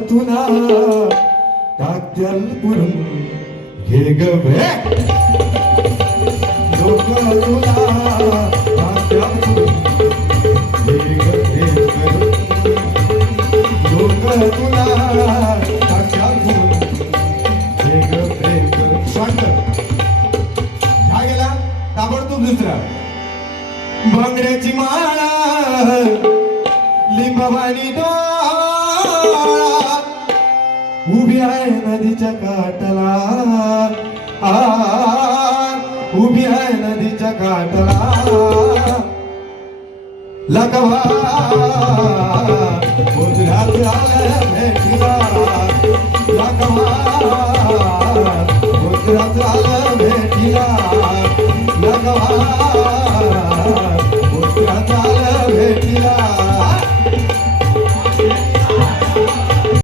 तुला टाकत्याल पुरून घे ग बे लोक तुला टाकत्याल पुरून घे ग बे लोक तुला टाकत्याल पुरून घे ग बे शांत हा गेला ताबडतोब दुसरा बांगड्याची माळा लिंबवानी डोळा उभी आहे नदीच्या काठाला उभी आहे नदीच्या काठाला लकवा उजळ्यात आल्या भेटी